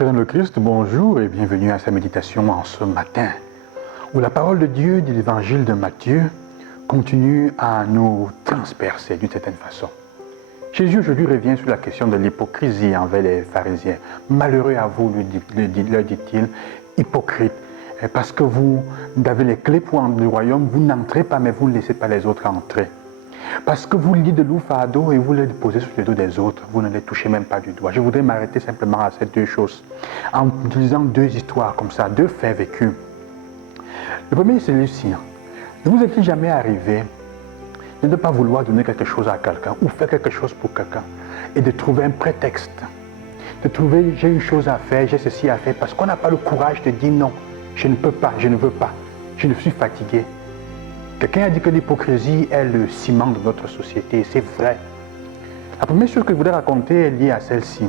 Frères dans le Christ, bonjour et bienvenue à sa méditation en ce matin, où la parole de Dieu de l'évangile de Matthieu continue à nous transpercer d'une certaine façon. Jésus aujourd'hui revient sur la question de l'hypocrisie envers les pharisiens. Malheureux à vous, leur dit-il, hypocrite, parce que vous avez les clés pour le royaume, vous n'entrez pas, mais vous ne laissez pas les autres entrer. Parce que vous liez de lourds fardeaux et vous les déposez sur le dos des autres, vous ne les touchez même pas du doigt. Je voudrais m'arrêter simplement à ces deux choses, en utilisant deux histoires comme ça, deux faits vécus. Le premier, c'est celui-ci. Ne vous est-il jamais arrivé de ne pas vouloir donner quelque chose à quelqu'un ou faire quelque chose pour quelqu'un et de trouver un prétexte, de trouver j'ai une chose à faire, j'ai ceci à faire, parce qu'on n'a pas le courage de dire non, je ne peux pas, je ne veux pas, je ne suis fatigué. Quelqu'un a dit que l'hypocrisie est le ciment de notre société, c'est vrai. La première chose que je voudrais raconter est liée à celle-ci.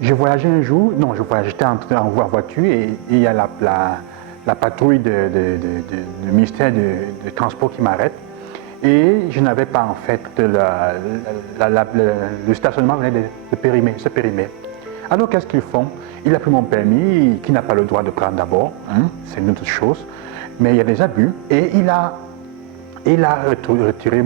Je voyageais un jour, j'étais en voiture et il y a la patrouille du ministère de Transport qui m'arrête et je n'avais pas en fait, le stationnement venait de se périmer. Alors qu'est-ce qu'ils font? Il a pris mon permis, qui n'a pas le droit de prendre d'abord, c'est une autre chose. Mais il y a des abus et il a retiré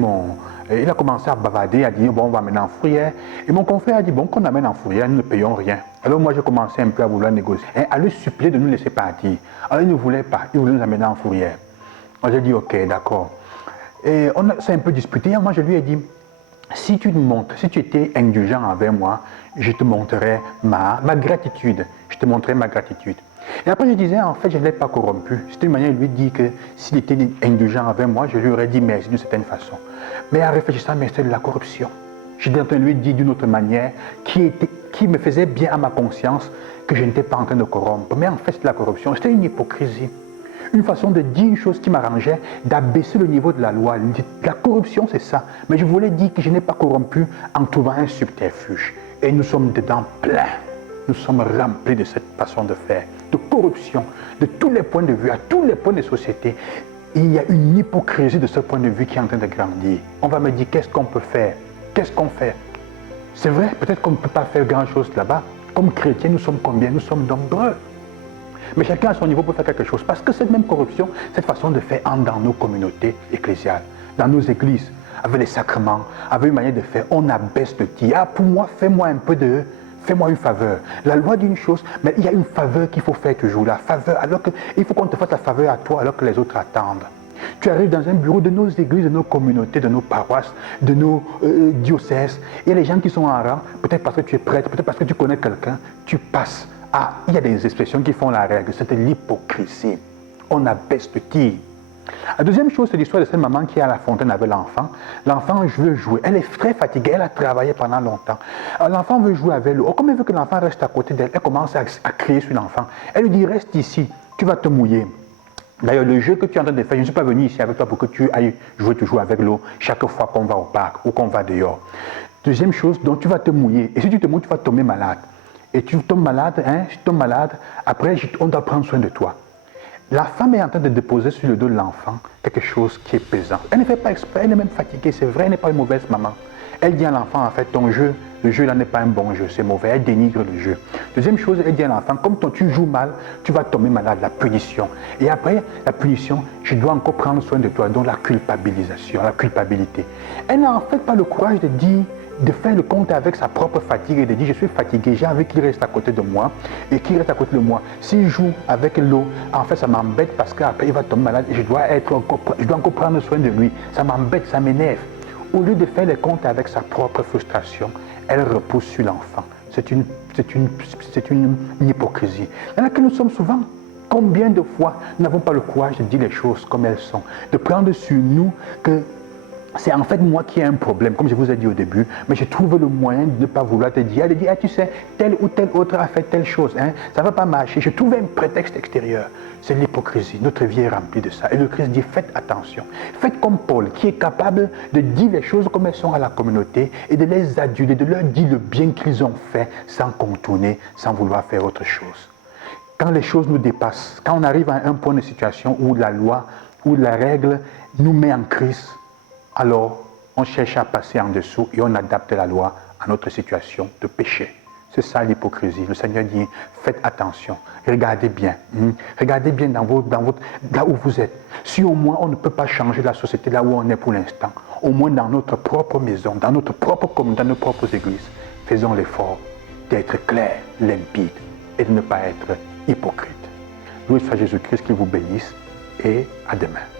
il a commencé à bavarder, à dire bon on va amener en fourrière. Et mon confrère a dit bon qu'on amène en fourrière, nous ne payons rien. Alors moi j'ai commencé un peu à vouloir négocier, à le supplier de nous laisser partir. Alors il ne voulait pas, il voulait nous amener en fourrière. Alors j'ai dit ok d'accord. Et on s'est un peu disputé, et moi je lui ai dit si tu étais indulgent envers moi, je te montrerai ma gratitude, je te montrerai ma gratitude. Et après je disais, en fait, je ne l'ai pas corrompu. C'était une manière de lui dire que s'il était indulgent avec moi, je lui aurais dit merci d'une certaine façon. Mais en réfléchissant, mais c'était de la corruption. J'étais en train de lui dire d'une autre manière qui me faisait bien à ma conscience que je n'étais pas en train de corrompre. Mais en fait, c'était de la corruption. C'était une hypocrisie. Une façon de dire une chose qui m'arrangeait, d'abaisser le niveau de la loi. La corruption, c'est ça. Mais je voulais dire que je n'ai pas corrompu en trouvant un subterfuge. Et nous sommes dedans pleins. Nous sommes remplis de cette façon de faire, de corruption, de tous les points de vue, à tous les points de société. Il y a une hypocrisie de ce point de vue qui est en train de grandir. On va me dire, qu'est-ce qu'on peut faire? Qu'est-ce qu'on fait? C'est vrai, peut-être qu'on ne peut pas faire grand-chose là-bas. Comme chrétiens, nous sommes combien? Nous sommes nombreux. Mais chacun à son niveau peut faire quelque chose. Parce que cette même corruption, cette façon de faire entre dans nos communautés ecclésiales, dans nos églises, avec les sacrements, avec une manière de faire, on abaisse le tir. Ah, pour moi, fais-moi une faveur. La loi dit une chose, mais il y a une faveur qu'il faut faire toujours. La faveur, alors qu'il faut qu'on te fasse la faveur à toi alors que les autres attendent. Tu arrives dans un bureau de nos églises, de nos communautés, de nos paroisses, de nos diocèses. Il y a les gens qui sont en rang, peut-être parce que tu es prêtre, peut-être parce que tu connais quelqu'un, tu passes. Ah, il y a des expressions qui font la règle, c'est l'hypocrisie. On abaisse le tir. La deuxième chose, c'est l'histoire de cette maman qui est à la fontaine avec l'enfant. L'enfant veut jouer. Elle est très fatiguée, elle a travaillé pendant longtemps. L'enfant veut jouer avec l'eau. Comme elle veut que l'enfant reste à côté d'elle, elle commence à crier sur l'enfant. Elle lui dit, reste ici, tu vas te mouiller. D'ailleurs, le jeu que tu es en train de faire, je ne suis pas venu ici avec toi pour que tu ailles jouer toujours avec l'eau chaque fois qu'on va au parc ou qu'on va dehors. Deuxième chose, donc tu vas te mouiller. Et si tu te mouilles, tu vas tomber malade. Et tu tombes malade, après on doit prendre soin de toi. La femme est en train de déposer sur le dos de l'enfant quelque chose qui est pesant. Elle ne fait pas exprès, elle est même fatiguée, c'est vrai, elle n'est pas une mauvaise maman. Elle dit à l'enfant, en fait, ton jeu, le jeu là n'est pas un bon jeu, c'est mauvais, elle dénigre le jeu. Deuxième chose, elle dit à l'enfant, comme tu joues mal, tu vas tomber malade, la punition. Et après la punition, je dois encore prendre soin de toi, donc la culpabilisation, la culpabilité. Elle n'a en fait pas le courage de dire, de faire le compte avec sa propre fatigue et de dire je suis fatigué, j'ai envie qu'il reste à côté de moi et qu'il reste à côté de moi. S'il joue avec l'eau, en fait ça m'embête parce qu'après il va tomber malade et je dois encore prendre soin de lui. Ça m'embête, ça m'énerve. Au lieu de faire le compte avec sa propre frustration, elle repousse sur l'enfant. C'est une hypocrisie dans laquelle nous sommes souvent. Combien de fois nous n'avons pas le courage de dire les choses comme elles sont, de prendre sur nous que c'est en fait moi qui ai un problème, comme je vous ai dit au début, mais je trouve le moyen de ne pas vouloir te dire, ah, tu sais, tel ou tel autre a fait telle chose, ça ne va pas marcher. Je trouve un prétexte extérieur. C'est l'hypocrisie. Notre vie est remplie de ça. Et le Christ dit, faites attention. Faites comme Paul, qui est capable de dire les choses comme elles sont à la communauté et de les aduler, de leur dire le bien qu'ils ont fait sans contourner, sans vouloir faire autre chose. Quand les choses nous dépassent, quand on arrive à un point de situation où la loi, où la règle nous met en crise, alors on cherche à passer en dessous et on adapte la loi à notre situation de péché. C'est ça l'hypocrisie. Le Seigneur dit, faites attention, regardez bien. Regardez bien là où vous êtes. Si au moins on ne peut pas changer la société là où on est pour l'instant, au moins dans notre propre maison, dans notre propre communauté, dans nos propres églises, faisons l'effort d'être clairs, limpides et de ne pas être hypocrites. Loué soit Jésus-Christ, qui vous bénisse et à demain.